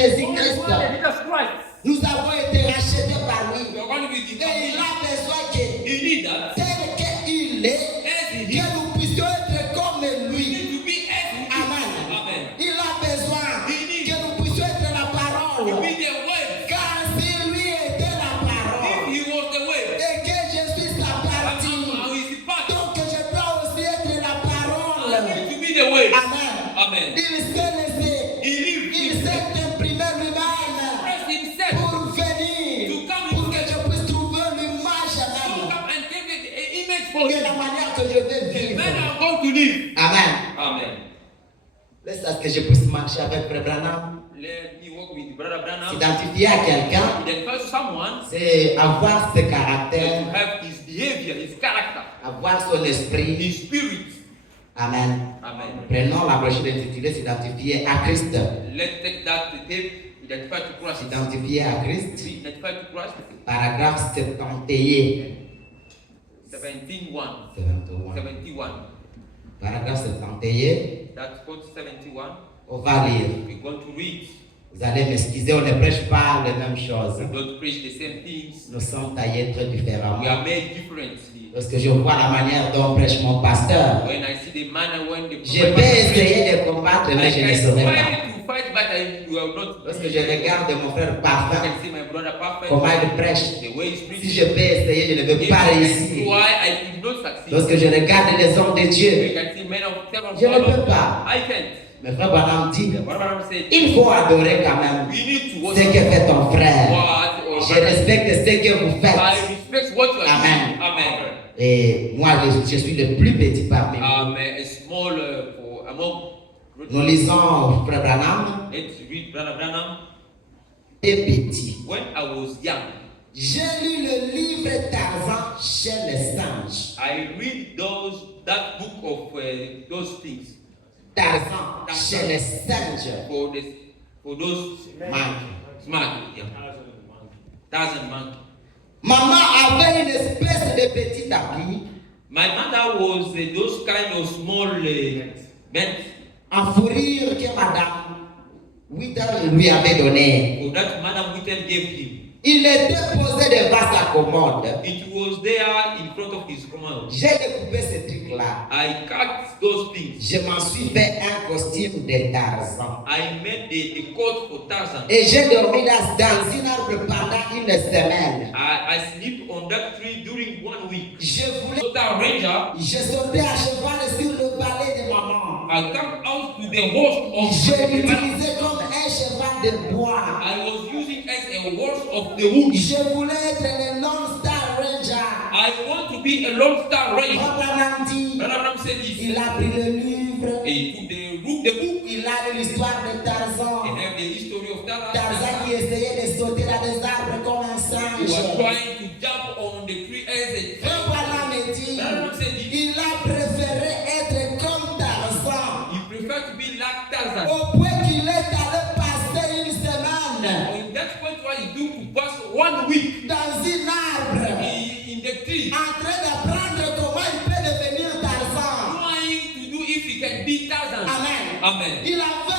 Jésus-Christ. Jesus Christ. Nous avons été rachetés par lui. We are going to be Et il a besoin que, You need that. tel qu'il est, As he que is. nous puissions être comme You lui. need to be as he is. Amen. Amen. Il a besoin que nous puissions être la To parole. be the word. Car si lui était la parole If he was the word, et que je suis sa partie, how is he part? donc je dois aussi être la I parole. need to be the word. Amen. Amen. Il s'est laissé, He lived. il s'est imprimé lui-même Expressed himself pour venir, to come pour que je puisse trouver l'image to même come and take an image for de him. la manière que je vais The vivre. man are going to live. Amen. Amen. Laisse à ce que je puisse marcher avec Frère Branham. Let me walk with Brother Branham. S'identifier à quelqu'un, Identify someone c'est avoir ses to caractères, have his behavior, his character, avoir son esprit. his spirit. Amen. Amen. Prenons la brochure intitulée S'identifier à Christ. Let's take that tape. Identify to Christ. S'identifier à Christ. Identify to Christ. Paragraphe 71. 71. 71. 71. Paragraphe 71. That's called 71. On va lire. We're going to read. Vous allez m'excuser, on ne prêche pas les mêmes choses. We don't preach the same things. Nous sommes taillés très différemment. We are made differently. Lorsque je vois la manière dont prêche mon pasteur, When I see the manner when the je peux essayer de combattre, mais je ne I saurais can pas. try to fight, but I will not. Lorsque je regarde mon frère I parfait, can see my brother perfect. comment il prêche, The way he's si preaching. je peux essayer, je ne vais pas réussir. Why I could not succeed. Lorsque je regarde les hommes de We Dieu, can see men of servants. je ne peux pas. I can't. Mais frère Branham dit, What about say? il faut adorer quand même We need to ce watch que fait ton frère. what or Je respecte ce que vous I faites. respect what you are Amen. doing. Amen. Et moi, je suis le plus petit parmi vous. A small for among. Nous lisons frère Branham, Let's read Brother Branham. et petit. When I was young, J'ai lu le livre Tarzan chez les singes. I read that book of those things Tarzan chez les singes. for those Manque. smart, yeah, thousand monkeys. Maman avait une espèce de petit tapis My mother was those kind of small men en fourrure que madame Whittle lui avait donné. for that Madam Whittle gave him. Il était posé devant sa commode. It was there in front of his command. J'ai découpé ce truc-là. I cut those things. Je m'en suis fait un costume de Tarzan. I made the coat for Tarzan. Et j'ai dormi dans un arbre pendant une semaine. I sleep on that tree during 1 week. Je voulais, So that ranger, je sautais à cheval sur le balai de maman. I come out to the horse of Je the man. l'utilisais comme un cheval de bois. I was using as a horse of the wood. Je voulais être le Lone Star Ranger. I want to be a Lone Star Ranger. Abraham dit, Brother Abraham said this. il a pris le livre, He took the book, il a lu l'histoire de and Tarzan. have the history of Tarzan. Tarzan qui essayait de sauter dans des arbres comme un He was singe. trying to jump on the tree as a Abraham dit, Brother Abraham said this. il a préféré être comme Tarzan. He preferred to be like Tarzan. Au point qu'il est allé passer une semaine On that point what he do to pass 1 week dans un arbre in the tree, en train d'apprendre comment il peut devenir Tarzan. trying to do if he can beat Tarzan. Amen. Amen. Il a